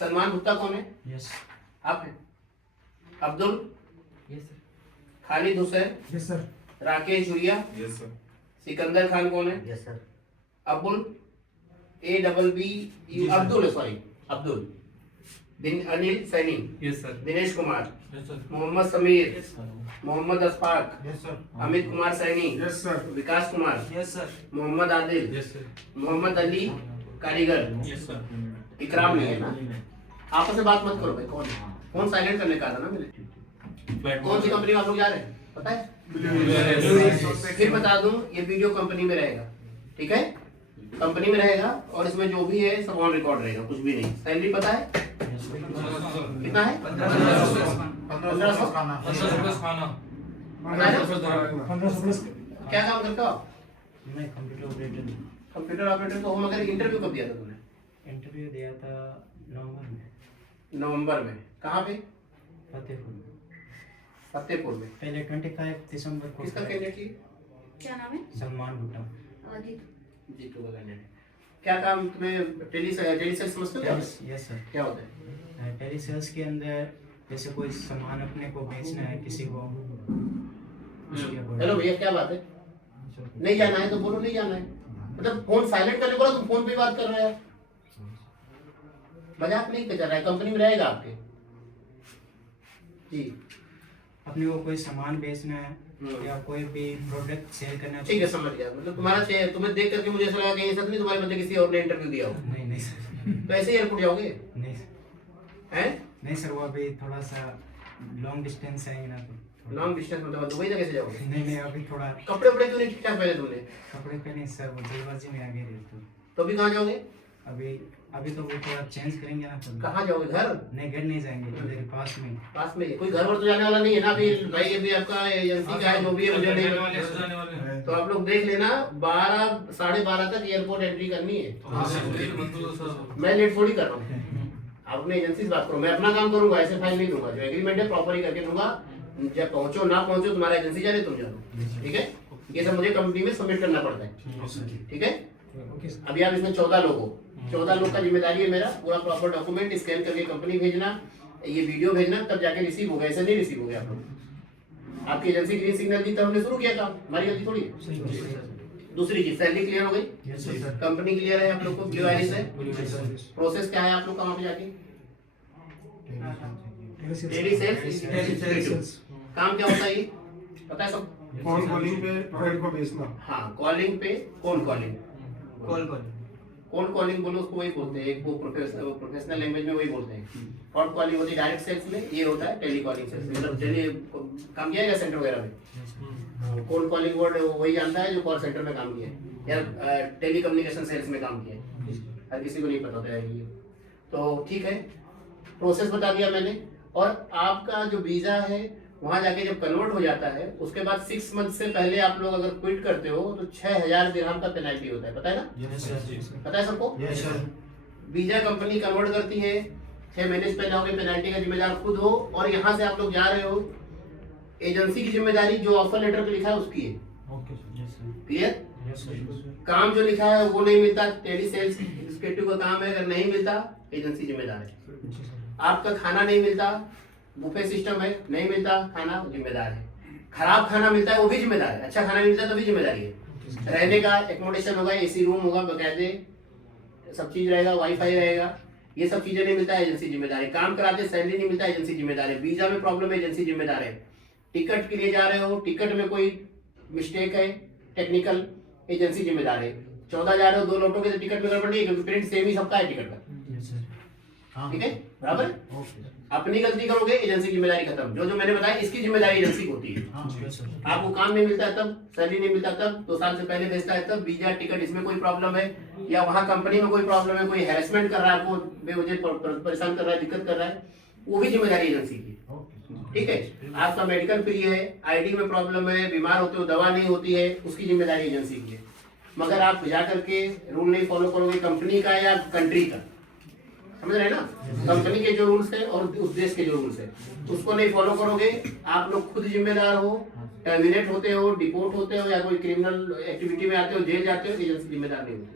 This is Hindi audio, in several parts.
सलमान भुट्टा कौन है? यस आप हैं। Abdul, yes sir. Khalid Hussain, yes sir. Rakesh Juria, yes sir. Sikandar Khan कौन है? Yes sir. Abdul, ABB Abdul, sorry Abdul, Anil Saini, yes sir. Dinesh Kumar, yes sir. Mohammed Sameer, yes sir. Mohammed Ashfaq, yes sir. Amit Kumar Saini, yes sir. Vikas Kumar, yes sir. Mohammed Adil, yes sir. Mohammed Ali Karigar, yes sir. इकराम नहीं है ना? आपस में बात मत करो भाई, कौन है? फोन साइलेंट करने का था ना मैंने। कौन सी कंपनी में आप लोग जा रहे हैं पता है? फिर बता दूं, ये वीडियो कंपनी में रहेगा, ठीक है? कंपनी में रहेगा और इसमें जो भी है सब ऑन रिकॉर्ड रहेगा, कुछ भी नहीं। सैलरी पता है कितना है? 1500 क्या काम करते हो आप? मैं कंप्यूटर ऑपरेटर हूँ। कंप्यूटर ऑपरेटर तो हो, मगर इंटरव्यू कब दिया था तुमने? इंटरव्यू दिया था नवंबर में। नवंबर में। कहाँ पे? फतेहपुर में। फतेहपुर में। पहले 25 दिसंबर को किसका कैंडिडेट है? क्या नाम है? सलमान भुट्टा। जीतू का कैंडिडेट। क्या काम तुम्हें टेली सेल्स समझते हो क्या? Yes sir. क्या होता है? टेली सेल्स के अंदर जैसे कोई सामान अपने को बेचना है किसी को, उसके हेलो भैया, क्या बात है? नहीं जाना है तो बोलो नहीं जाना है। मतलब फोन साइलेंट करने बोला, तुम फोन पे बात कर रहे हो। मजाक नहीं कर रहा है, कंपनी में रहेगा आपके जी। अपने को कोई सामान बेचना है या कोई भी प्रोडक्ट सेल करना है। ठीक है, समझ गया। मतलब तुम्हारा तुम्हें देख करके मुझे ऐसा लगा कि ये सब नहीं, तुम्हारे बंदे किसी और ने इंटरव्यू दिया हो। नहीं नहीं सर। तो ऐसे ही एयरपोर्ट जाओगे नहीं सर। हैं? नहीं सर, वो अभी थोड़ा सा लॉन्ग डिस्टेंस है ना, तो लॉन्ग डिस्टेंस मतलब दुबई तक कैसे जाओगे? नहीं अभी थोड़ा कपड़े वपड़े क्यों नहीं ठीक ठाक पहने तुमने? कपड़े पहने सर, वो जल्दबाजी में आ गए थे तो अभी कहाँ जाओगे? अभी तो वो थोड़ा चेंज करेंगे ना तो। कहाँ जाओगे? घर? नहीं, घर नहीं जाएंगे, इधर पास में। पास में ही? कोई घर वर तो जाने वाला नहीं है ना अभी भाई? अभी आपका एजेंसी का है, जो भी है मुझे नहीं। तो आप लोग देख लेना, 12 साढ़े 12 तक एयरपोर्ट एंट्री करनी है। मैं लेट थोड़ी कर रहा हूँ, आप अपने एजेंसी से बात करो। मैं अपना काम करूंगा, ऐसे फाइल नहीं दूंगा। जो एग्रीमेंट है प्रॉपर ही करके दूंगा। जब पहुंचो ना पहुंचो, तुम्हारा एजेंसी जाने, तुम जानो, ठीक है? ये सब मुझे कंपनी में सबमिट करना पड़ता है, ठीक है? अभी आप इसमें 14 लोग हो, 14 लोग का जिम्मेदारी है मेरा। पूरा प्रॉपर डॉक्यूमेंट स्कैन करके कंपनी भेजना, ये वीडियो भेजना, तब जाके रिसीव होगा। ऐसे नहीं रिसीव होगा आप लोग। आपकी एजेंसी ग्रीन सिग्नल दी तब हमने शुरू किया काम, हमारी गलती थोड़ी है। दूसरी चीज, सैलरी क्लियर हो गई, कंपनी क्लियर है, आप लोग को ब्लू आइरिस है। प्रोसेस क्या है आप लोग का वहाँ पे जाके? Telesales. काम क्या होता है ये पता है सब? फोन कॉलिंग पे प्रोडक्ट को बेचना। हाँ, कॉलिंग पे कौन कॉलिंग बोलो उसको वही बोलते हैं। एक वो प्रोफेशनल लैंग्वेज में वही बोलते हैं। हॉट कॉलिंग होती है डायरेक्ट सेल्स में, ये होता है टेली कॉलिंग सेल्स। मतलब टेली काम किया है सेंटर वगैरह में? कोल्ड कॉलिंग वर्ड वही जानता है जो कॉल सेंटर में काम किया है या टेली कम्युनिकेशन सेल्स में काम किया है। हर किसी को नहीं पता होता है ये। तो ठीक है, प्रोसेस बता दिया मैंने। और आपका जो वीजा है वहां जाके जब कन्वर्ट हो जाता है, उसके बाद 6 मंथ से पहले आप लोग अगर क्विट करते हो तो 6000 दिरहम का पेनल्टी होता है, पता है ना? पता है सबको? वीजा कंपनी कन्वर्ट करती है, 6 महीने से पहले होगे, पेनल्टी का जिम्मेदार खुद हो। और यहाँ से आप लोग जा रहे हो, एजेंसी की जिम्मेदारी जो ऑफर लेटर पे लिखा है उसकी है। क्लियर? काम जो लिखा है वो नहीं मिलता, टेली सेल्स एग्जीक्यूटिव का काम है, अगर नहीं मिलता एजेंसी जिम्मेदार है। आपका खाना नहीं मिलता, बुफे सिस्टम है, नहीं मिलता खाना, जिम्मेदार है। खराब खाना मिलता है वो भी जिम्मेदार है, अच्छा खाना नहीं मिलता तो भी जिम्मेदारी है। रहने का एकोमोडेशन होगा, एसी रूम होगा, बकायदे सब चीज रहेगा, वाईफाई रहेगा। ये सब चीजें नहीं मिलता है, एजेंसी जिम्मेदार है। काम कराते सैलरी नहीं मिलता, एजेंसी जिम्मेदार है। वीजा में प्रॉब्लम है, एजेंसी जिम्मेदार है। टिकट के लिए जा रहे हो, टिकट में कोई मिस्टेक है टेक्निकल, एजेंसी जिम्मेदार है। 14 जा रहे हो, 2 लौटोगे तो टिकट में गड़बड़ नहीं है, क्योंकि प्रिंट सेम ही सबका है टिकट का, ठीक है? बराबर? अपनी गलती करोगे, एजेंसी जिम्मेदारी खत्म। जो जो मैंने बताया इसकी जिम्मेदारी एजेंसी को होती है। आपको काम नहीं मिलता है तब, सैलरी नहीं मिलता तब, 2 साल से पहले भेजता है तब, वीजा टिकट इसमें कोई प्रॉब्लम है या वहाँ कंपनी में कोई प्रॉब्लम है, कोई हैरेसमेंट कर रहा है आपको, बेवजह परेशान कर रहा है, दिक्कत कर रहा है, वो भी जिम्मेदारी एजेंसी की, ठीक है? आपका मेडिकल फ्री है, आईडी में प्रॉब्लम है, बीमार होते हो, दवा नहीं होती है, उसकी जिम्मेदारी एजेंसी की है। मगर आप जा करके रूल नहीं फॉलो करोगे कंपनी का या कंट्री का, समझ रहे हैं ना? कंपनी के जो रूल्स है और उस देश के जो रूल्स है उसको नहीं फॉलो करोगे, आप लोग खुद जिम्मेदार हो। टर्मिनेट होते हो, डिपोर्ट होते हो या कोई क्रिमिनल एक्टिविटी में आते हो, जेल जाते हो, एजेंसी जिम्मेदार नहीं होती।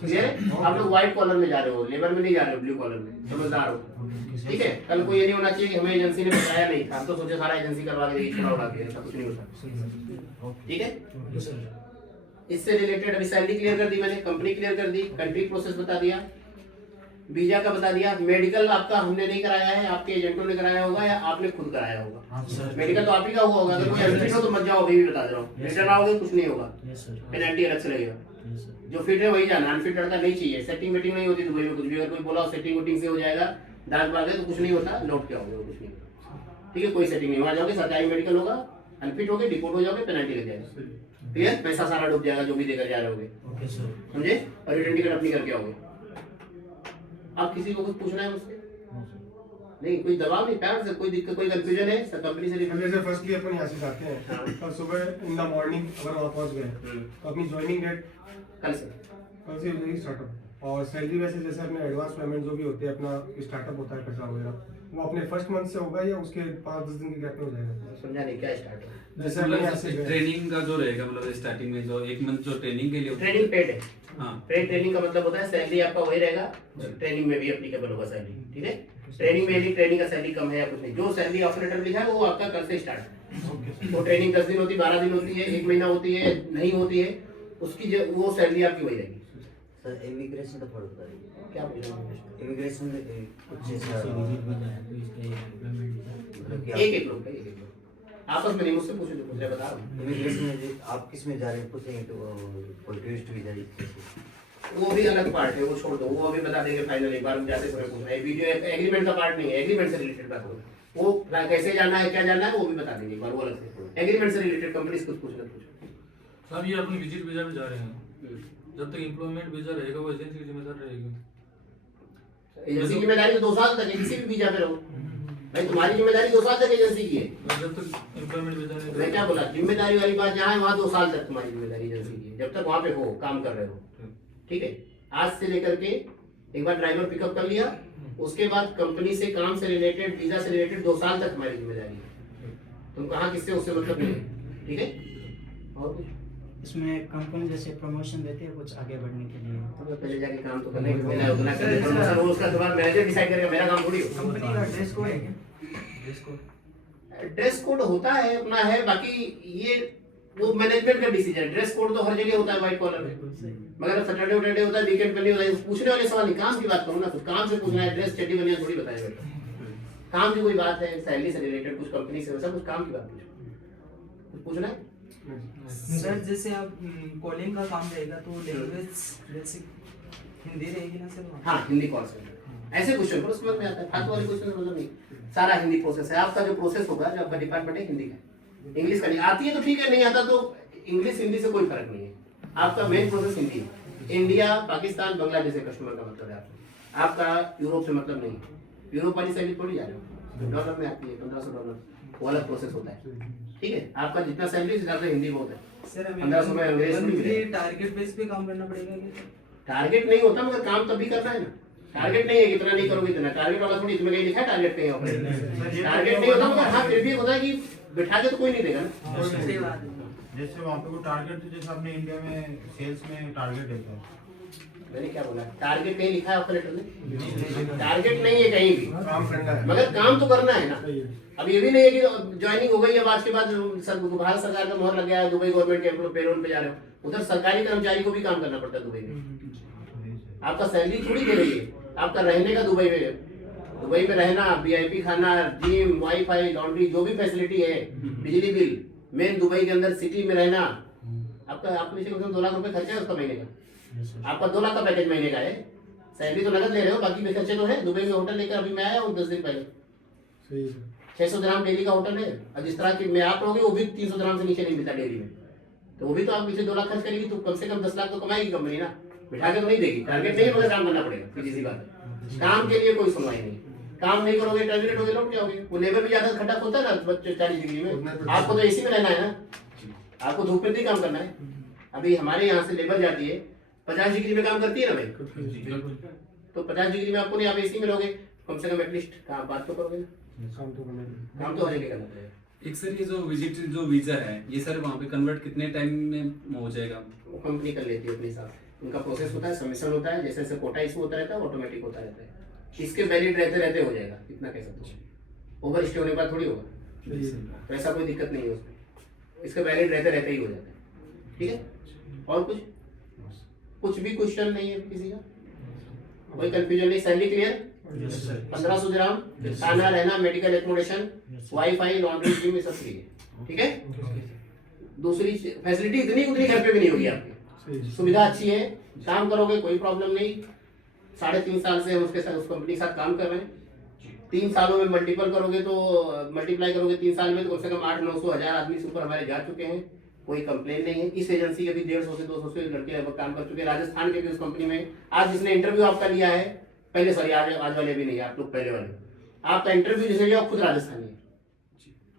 क्लियर है? आप लोग व्हाइट कॉलर में जा रहे हो, लेबर में नहीं जा रहे हो, ब्लू कॉलर में, समझदार हो। ठीक है, कल को ये नहीं होना चाहिए कि हमें एजेंसी ने बताया नहीं, हम तो सोचे सारा एजेंसी करवा के देगी, उड़ा के, ऐसा कुछ नहीं होता। ठीक है, इससे रिलेटेड अभी सैलरी क्लियर कर दी मैंने, कंपनी क्लियर कर दी, कंट्री प्रोसेस बता दिया, वीजा का बता दिया। मेडिकल आपका हमने नहीं कराया है, आपके एजेंटों ने कराया होगा या आपने खुद कराया होगा। मेडिकल तो आप ही का हुआ होगा, अगर कोई अनफिट हो तो मत जाओ, अभी भी बता दे रहा हूँ, रिटर्न आओगे कुछ नहीं होगा, पेनल्टी अलग से लगेगा। जो फिट है वही जाना, अनफिट लड़का नहीं चाहिए। सेटिंग वेटिंग नहीं होती दुबई में कुछ भी, अगर कोई बोला सेटिंग वेटिंग से हो जाएगा, दाग बाग है तो कुछ नहीं होता, लौट के आओगे, कुछ नहीं। ठीक है, कोई सेटिंग नहीं, वहाँ जाओगे सरकारी मेडिकल होगा, अनफिट होगे, डिपोर्ट हो जाओगे, पेनल्टी लग जाएगा। क्लियर, पैसा सारा डूब जाएगा जो भी देकर जा रहे होगे, समझे, और रिटर्न टिकट अपनी करके आओगे। आप किसी को कुछ पूछना है मुझसे? नहीं, कोई दबाव नहीं, प्यार से, कोई दिक्कत, कोई कंफ्यूजन है सब कंपनी से हम जैसे फर्स्टली अपन यहाँ से जाते हैं, हाँ। कल सुबह इन द मॉर्निंग अगर वहाँ पहुँच गए तो अपनी ज्वाइनिंग डेट कल से ही स्टार्टअप, और सैलरी वैसे जैसे अपने एडवांस पेमेंट जो भी होते हैं, अपना स्टार्टअप होता है पैसा वगैरह, वो अपने फर्स्ट मंथ से होगा या उसके 5-10 दिन के गैप में हो जाएगा? समझा नहीं क्या स्टार्ट है। जैसे अपन यहाँ से मतलब गए, ट्रेनिंग का जो रहेगा, मतलब स्टार्टिंग में जो एक मंथ जो ट्रेनिंग के लिए ट्रेनिंग पेड है। हाँ, पेड ट्रेनिंग का मतलब होता है सैलरी आपका वही रहेगा, ट्रेनिंग में भी एप्लीकेबल होगा सैलरी। ठीक है, ट्रेनिंग में यदि ट्रेनिंग का सैलरी कम है या कुछ नहीं, जो सैलरी ऑफर लेटर लिखा है वो आपका कल से स्टार्ट है। वो ट्रेनिंग 10 दिन होती है, 12 दिन होती है, 1 महीना होती है, नहीं होती है, उसकी जो वो सैलरी आपकी वही रहेगी। सर इमिग्रेशन का थोड़ा बता दीजिए। क्या पूछना इमिग्रेशन में कुछ ऐसा मतलब कि एक लोग का, एक लोग आपस में नहीं, मुझसे पूछो जो पूछ रहे, बता रहा हूँ। इमिग्रेशन में आप किस में जा रहे हैं, पूछेंगे तो कोई टूरिस्ट वीजा वो भी अलग पार्ट है, वो छोड़ दो, वो अभी बता देंगे फाइनल, एक बार जाते समय पूछना है। वीडियो एग्रीमेंट का पार्ट नहीं है, एग्रीमेंट से रिलेटेड बात होगा, वो कैसे जाना है, क्या जाना है, वो भी बता देंगे एक बार, वो अलग से। एग्रीमेंट से रिलेटेड कंपनी कुछ पूछना पूछो। सर ये अपनी विजिट वीजा में जा रहे हैं, जब तक एम्प्लॉयमेंट वीजा रहेगा वो एजेंसी की जिम्मेदार रहेगी। एजेंसी की जिम्मेदारी तो 2 साल तक है, किसी भी वीजा पे रहो भाई, तुम्हारी जिम्मेदारी 2 साल तक एजेंसी की है। जब तक एम्प्लॉयमेंट वीजा नहीं मैं क्या बोला, जिम्मेदारी वाली बात जहाँ है वहाँ 2 साल तक तुम्हारी जिम्मेदारी एजेंसी की है, जब तक वहाँ पे हो, काम कर रहे हो। ठीक है, आज से लेकर के एक बार ड्राइवर पिकअप कर लिया, उसके बाद कंपनी से काम से रिलेटेड, वीजा से रिलेटेड 2 साल तक हमारी जिम्मेदारी है। तुम कहाँ किससे, उससे मतलब नहीं है। ठीक है, और कुछ इसमें कंपनी जैसे प्रमोशन देते हैं कुछ आगे बढ़ने के लिए? तो पहले जाके काम तो करना ही है, उतना करना प्रमोशन वो उसका बाद मैनेजर डिसाइड करेगा, मेरा काम थोड़ी हो। कंपनी का ड्रेस कोड है क्या? ड्रेस कोड, ड्रेस कोड होता है अपना है, बाकी ये वो मैनेजमेंट का डिसीजन है। ड्रेस कोड तो हर जगह होता है व्हाइट कॉलर में, मगर सैटरडे वैटरडे होता है, वीकेंड पे नहीं होता है। पूछने वाले सवाल नहीं, काम की बात करो ना, कुछ काम से पूछना है, ड्रेस चड्डी बनिया थोड़ी बताएगा बेटा। काम की कोई बात है, सैलरी से रिलेटेड कुछ कंपनी से वैसा कुछ काम की बात पूछो, कुछ पूछना है। सर जैसे आप कॉलिंग का काम रहेगा तो लैंग्वेज जैसे हिंदी रहेगी ना सर? हाँ, हिंदी कॉल सेंटर, ऐसे क्वेश्चन पर समझ में आता है, फालतू वाले क्वेश्चन मतलब नहीं, सारा हिंदी प्रोसेस है। आपका जो प्रोसेस होगा, जो आपका डिपार्टमेंट है हिंदी का, इंग्लिश का नहीं। आती है तो ठीक है, नहीं आता तो इंग्लिश हिंदी से कोई फर्क नहीं है, आपका मेन प्रोसेस हिंदी है। इंडिया, पाकिस्तान, बांग्लादेश से कस्टमर का मतलब है आपका यूरोप से मतलब नहीं है। यूरोप वाली सैलरी थोड़ी जा रहे हो, डॉलर में आती है, $1500, वो अलग प्रोसेस होता है। ठीक है, आपका जितना सैलरी ज्यादा हिंदी बहुत है। सर हमें 1500 में अंग्रेज थोड़ी मिलेगा। टारगेट बेस पे काम करना पड़ेगा क्या? टारगेट नहीं होता, मगर काम तभी करना है ना। टारगेट नहीं है कि इतना नहीं करोगे इतना, टारगेट वाला थोड़ी, इसमें कहीं लिखा है टारगेट कहीं ऑपरेट, टारगेट नहीं होता, मगर हाँ फिर भी होता है कि बिठा के तो कोई नहीं देगा ना। सही बात है। जैसे वहाँ पे वो टारगेट, जैसे आपने इंडिया में सेल्स में टारगेट देता है, मैंने क्या बोला, टारगेट कहीं लिखा है ऑपरेटर में? टारगेट नहीं है कहीं भी, काम करना है, मगर काम तो करना है ना। सही है। अब ये भी नहीं है कि ज्वाइनिंग हो गई है, आज के बाद भारत सरकार का मोहर लग गया है, दुबई गवर्नमेंट के एम्प्लॉय पेरोल पे जा रहे हो, उधर सरकारी कर्मचारी को भी काम करना पड़ता है दुबई में। आपका सैलरी थोड़ी दे रही है, आपका रहने का दुबई में रहना, VIP खाना, जिम, वाईफाई, लॉन्ड्री, जो भी फैसिलिटी है, बिजली बिल, मेन दुबई के अंदर सिटी में रहना। आपका आप नीचे कम से कम 2 लाख रुपए खर्चा है उसका महीने का। आपका 2 लाख का पैकेज महीने का है, सैलरी तो नगद ले रहे हो, बाकी भी खर्चे तो है। दुबई में होटल लेकर अभी मैं आया हूँ 10 दिन पहले, सही है। 600 दिरहम डेली का होटल है, और जिस तरह की में आप रहोगे वो भी 300 दिरहम से नीचे नहीं मिलता डेली में, तो वो भी तो आप पीछे 2 लाख खर्च करेगी, तो कम से कम 10 लाख तो कमाएगी कंपनी ना, बिठा के तो नहीं देगी। टारगेट नहीं है, मगर काम करना पड़ेगा, सीधी सी बात है। काम के लिए कोई सुनवाई नहीं, काम नहीं करोगे टर्मिनेट होगे, लौट जाओगे। वो लेबर भी ज्यादा खड्डा होता है ना 40 डिग्री में, आपको तो एसी में रहना है ना, आपको धूप में नहीं काम करना है। अभी हमारे यहाँ से लेबर जाती है 50 डिग्री में काम करती है ना भाई, तो 50 डिग्री में आपको नहीं, आप एसी में रहोगे, कम से कम एटलीस्ट काम बात तो करोगे ना, काम तो करना है। काम तो हर जगह करना पड़ेगा। एक सर ये जो विजिट जो वीजा है ये सर वहाँ पे कन्वर्ट कितने टाइम में हो जाएगा? वो कंपनी कर लेती है अपने हिसाब से, उनका प्रोसेस होता है, सबमिशन होता है, जैसे जैसे कोटा इशू होता रहता है ऑटोमेटिक होता रहता है। इसके वैलिड रहते रहते हो जाएगा, इतना कह सकते हो। ओवर स्टे होने के बाद थोड़ी होगा, तो ऐसा कोई दिक्कत नहीं है उसमें, इसके वैलिड रहते रहते ही हो जाता है। ठीक है, और कुछ भी क्वेश्चन नहीं है किसी का, कोई कंफ्यूजन नहीं? Salary clear? 1500 दिरहम, खाना रहना, medical accommodation, wifi, laundry, gym, ये सब फ्री है। ठीक है, दूसरी फैसिलिटी इतनी उतनी घर पे भी नहीं होगी आपकी, सुविधा अच्छी है, काम करोगे कोई प्रॉब्लम नहीं। 3.5 साल से हम उसके साथ, उस कंपनी के साथ काम कर रहे हैं। 3 सालों में मल्टीप्लाई करोगे 3 साल में तो कम से कम 800-900 हज़ार आदमी से ऊपर हमारे जा चुके हैं, कोई कंप्लेन नहीं है। इस एजेंसी के भी 150 से 200 से लड़के लगभग काम कर चुके हैं, राजस्थान के भी उस कंपनी में। आज जिसने इंटरव्यू आपका लिया है, पहले सॉरी आज वाले भी नहीं, आप लोग पहले वाले, आपका इंटरव्यू जिसने लिया खुद राजस्थानी है,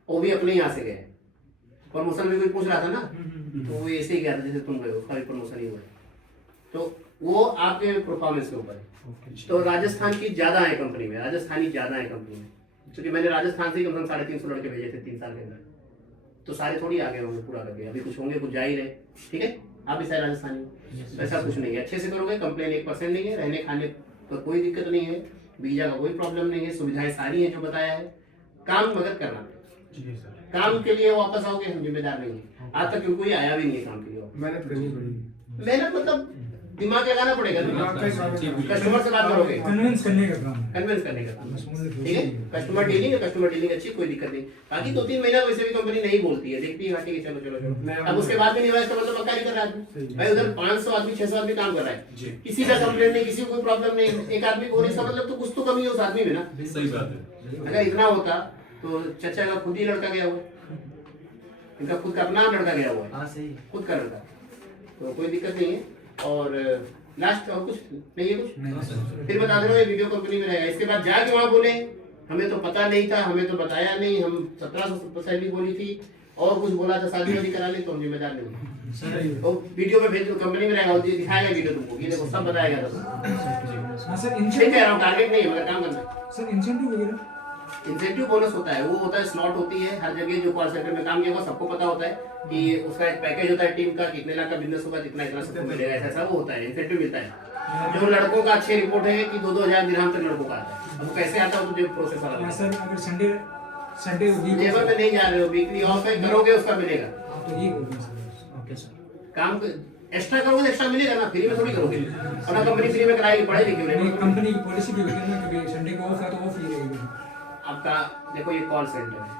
वो भी अपने यहाँ से गए। प्रमोशन में कोई पूछ रहा था ना, तो वो ऐसे ही कह रहे जैसे तुम गए हो, खाली प्रमोशन ही हुआ है, तो वो आपके परफॉर्मेंस के ऊपर है। तो राजस्थान की ज्यादा है कंपनी में, राजस्थानी ज्यादा है कंपनी में, क्योंकि मैंने राजस्थान से ही कम से कम 350 लड़के भेजे थे 3 साल के अंदर, तो सारे थोड़ी आ गए होंगे पूरा करके, अभी कुछ होंगे, कुछ जा ही रहे। ठीक है, आप भी शायद राजस्थानी, ऐसा कुछ नहीं है, अच्छे से करोगे, कंप्लेन 1% नहीं है, रहने खाने पर कोई दिक्कत नहीं है, वीजा का कोई प्रॉब्लम नहीं है, सुविधाएं सारी हैं जो बताया है। काम मगर करना, काम के लिए वापस आओगे, हम जिम्मेदार नहीं है। आज तक कोई आया भी नहीं है काम के लिए, मेहनत करनी पड़ेगी, मेहनत मतलब दिमाग लगाना पड़ेगा ना, कस्टमर से बात करोगे, कन्विंस करने का काम, कन्विंस करने का काम। ठीक है, कस्टमर डीलिंग अच्छी, कोई दिक्कत नहीं। बाकी 2-3 महीना वैसे भी कंपनी नहीं बोलती है, देखती है हाँ ठीक है चलो चलो चलो, अब उसके बाद भी नहीं हुआ इसका मतलब पक्का नहीं कर रहा आदमी भाई। उधर 500 आदमी 600 आदमी काम कर रहा है, किसी का कंप्लेंट नहीं, किसी को कोई प्रॉब्लम नहीं, एक आदमी बोले इसका मतलब तो कुछ तो कमी है उस आदमी में ना। सही बात है। अगर इतना होता तो चचा का खुद ही लड़का गया हुआ, इनका खुद का अपना लड़का गया हुआ है, हाँ सही, खुद का लड़का, तो कोई दिक्कत नहीं है। और लास्ट और कुछ नहीं है, कुछ फिर बता दे रहा हूँ, वीडियो कंपनी में रहेगा। इसके बाद जाके वहाँ बोले हमें तो पता नहीं था, हमें तो बताया नहीं, हम 1700 सैलरी बोली थी और कुछ बोला था, शादी वादी करा ले तो हम जिम्मेदार नहीं। तो वीडियो में भेज दो, कंपनी में रहेगा, दिखाएगा वीडियो तुमको, ये देखो सब बताएगा। सर नहीं कह रहा हूँ टारगेट नहीं है, मगर काम करना है। सर इंसेंटिव वगैरह, इंसेंटिव बोनस होता है, वो होता है स्लॉट होती है हर जगह, जो कॉल सेंटर में काम किया होगा सबको पता होता है कि उसका एक पैकेज होता है टीम का, कितने लाख का बिजनेस होगा, कितना इतना सबको मिलेगा, ऐसा वो होता है, इंसेंटिव मिलता है। जो लड़कों का अच्छी रिपोर्ट है कि 2-2 हज़ार दिरहम तक लड़कों का आता है, अब कैसे आता है तो जो प्रोसेस अलग है। सर अगर संडे लेबर में नहीं जा रहे हो, वीकली ऑफ है, करोगे उसका मिलेगा। तो ये होगा सर। ओके सर, काम एक्स्ट्रा करोगे एक्स्ट्रा मिलेगा ना, फ्री में थोड़ी करोगे, और ना कंपनी फ्री में कराएगी, पढ़ाई लिखी कंपनी की पॉलिसी भी होती है ना, क्योंकि संडे को ऑफ है तो ऑफ ही रहेगी आपका। देखो ये कॉल सेंटर है,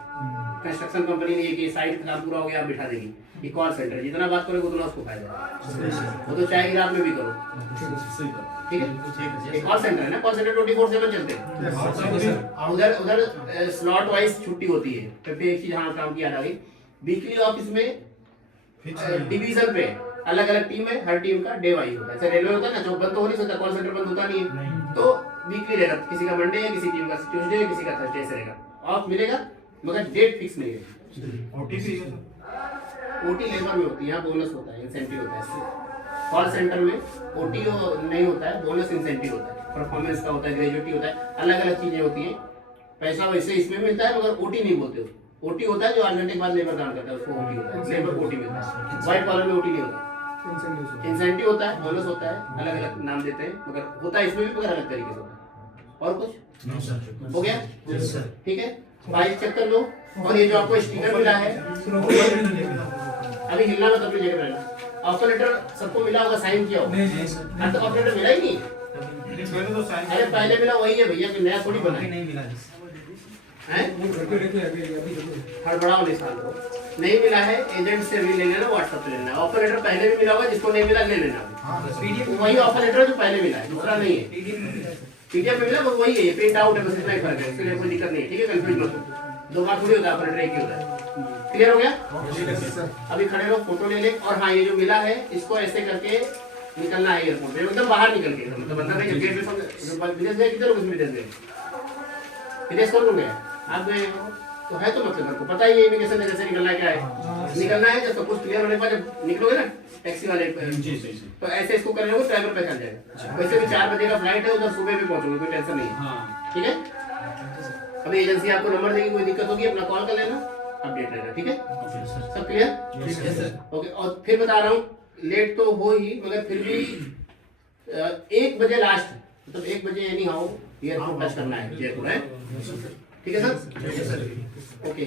कंस्ट्रक्शन कंपनी नहीं है कि साइट काम पूरा हो गया आप बिठा देगी, ये कॉल सेंटर, जितना बात करोगे उतना उसको फायदा है, वो तो चाहे रात में भी करो। ठीक है, ये कॉल सेंटर है ना, कॉल सेंटर 24/7 चलते हैं। उधर स्लॉट वाइज छुट्टी होती है, फिर एक चीज हाँ काम की याद आ गई, वीकली ऑफिस में डिवीजन पे अलग अलग टीम है, हर टीम का डे वाइज होता है। जैसे रेलवे होता है ना, जो बंद तो हो नहीं सकता, कॉल सेंटर बंद होता नहीं है, तो वीकली रहेगा, किसी का मंडे है, किसी टीम का ट्यूसडे है, किसी का थर्सडे से रहेगा, ऑफ मिलेगा मगर डेट फिक्स नहीं है। ओटी लेबर में होती है, यहाँ बोनस होता है, इंसेंटिव होता है। कॉल सेंटर में ओटी नहीं होता है, बोनस इंसेंटिव होता है, परफॉर्मेंस का होता है, ग्रेजुएटी होता है, अलग अलग चीजें होती हैं। पैसा वैसे इसमें मिलता है मगर ओटी नहीं बोलते उसको, ओटी होता है जो 8 घंटे के बाद लेबर काम करता है उसको ओटी होता है, लेबर ओटी मिलता है। व्हाइट कॉलर में ओटी नहीं होता, इंसेंटिव होता है, बोनस होता है, अलग अलग नाम देते हैं, मगर होता है इसमें भी मगर अलग तरीके से होता है। और कुछ हो गया? ठीक है, फाइल चेक कर लो। और ये जो आपको स्टिकर मिला है, अभी हिलना मत, अपनी जगह पे रहना। ऑफर लेटर सबको मिला होगा, साइन किया होगा। नहीं सर, अब तो ऑफर लेटर मिला ही नहीं, अरे पहले मिला वही है भैया, कि नया थोड़ी बना है। नहीं मिला हैं? अभी हड़बड़ाओ नहीं साल को, नहीं मिला है एजेंट से भी ले लेना, व्हाट्सएप से लेना। ऑफर लेटर पहले भी मिला होगा, जिसको नहीं मिला ले लेना, वही ऑफर लेटर जो पहले मिला है, दूसरा नहीं है। पीडीएफ में मिला बस वही है, प्रिंट आउट है, बस इतना ही फर्क है, इसके लिए कोई दिक्कत नहीं है। ठीक है, कंफ्यूज मत हो, 2 बार थोड़ी होता है, ऑफर लेटर एक ही होता है। क्लियर हो गया? अभी खड़े रहो, फोटो ले ले। और हाँ, ये जो मिला है इसको ऐसे करके निकलना है एयरपोर्ट में, एकदम बाहर निकल के, मतलब अंदर नहीं, गेट में विदेश गए, किधर हो विदेश गए, विदेश कौन गए आप गए तो है, तो मतलब आपको पता ही है इमिग्रेशन जैसे निकलना है, क्या है निकलना है। जब सब कुछ क्लियर होने के बाद जब निकलोगे ना टैक्सी वाले तो ऐसे इसको करने को ड्राइवर पहचान जाएगा। वैसे भी 4 बजे का फ्लाइट है, उधर सुबह भी पहुंचोगे, कोई टेंशन नहीं है। ठीक है, अभी एजेंसी आपको नंबर देगी, कोई दिक्कत होगी अपना कॉल कर लेना, अपडेट रहेगा, ठीक है? Okay sir. सब क्लियर? Yes sir. ओके, और फिर बता रहा हूँ, लेट तो हो ही, मगर फिर भी 1 बजे लास्ट, मतलब 1 बजे एनी हाउ एयरपोर्ट टच करना है जयपुर, है? ठीक है सर? ओके।